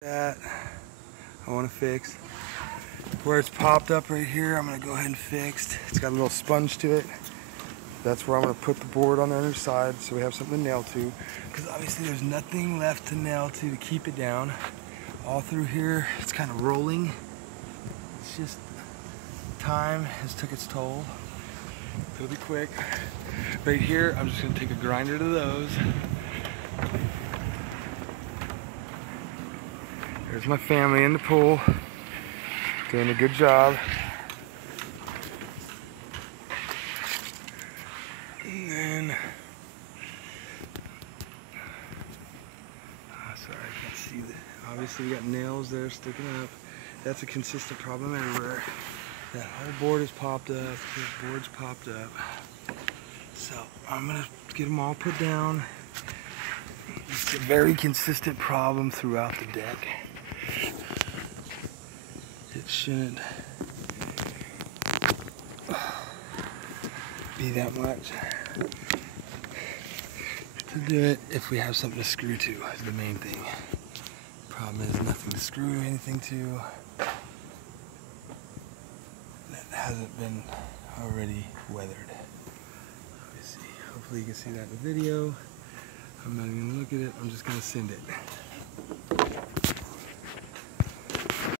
That I want to fix. Where it's popped up right here, I'm going to go ahead and fix. It's got a little sponge to it. That's where I'm going to put the board on the other side so we have something to nail to. Because obviously there's nothing left to nail to keep it down. All through here, it's kind of rolling. It's just time has took its toll. It'll be quick. Right here, I'm just going to take a grinder to those. There's my family in the pool, doing a good job. And then, sorry, I can't see that. Obviously, we got nails there sticking up. That's a consistent problem everywhere. That whole board is popped up. The board's popped up. So I'm gonna get them all put down. It's a very consistent problem throughout the deck. It shouldn't be that much to do it if we have something to screw to is the main thing. Problem is nothing to screw anything to that hasn't been already weathered. Let me see. Hopefully you can see that in the video. I'm not even gonna look at it. I'm just gonna send it.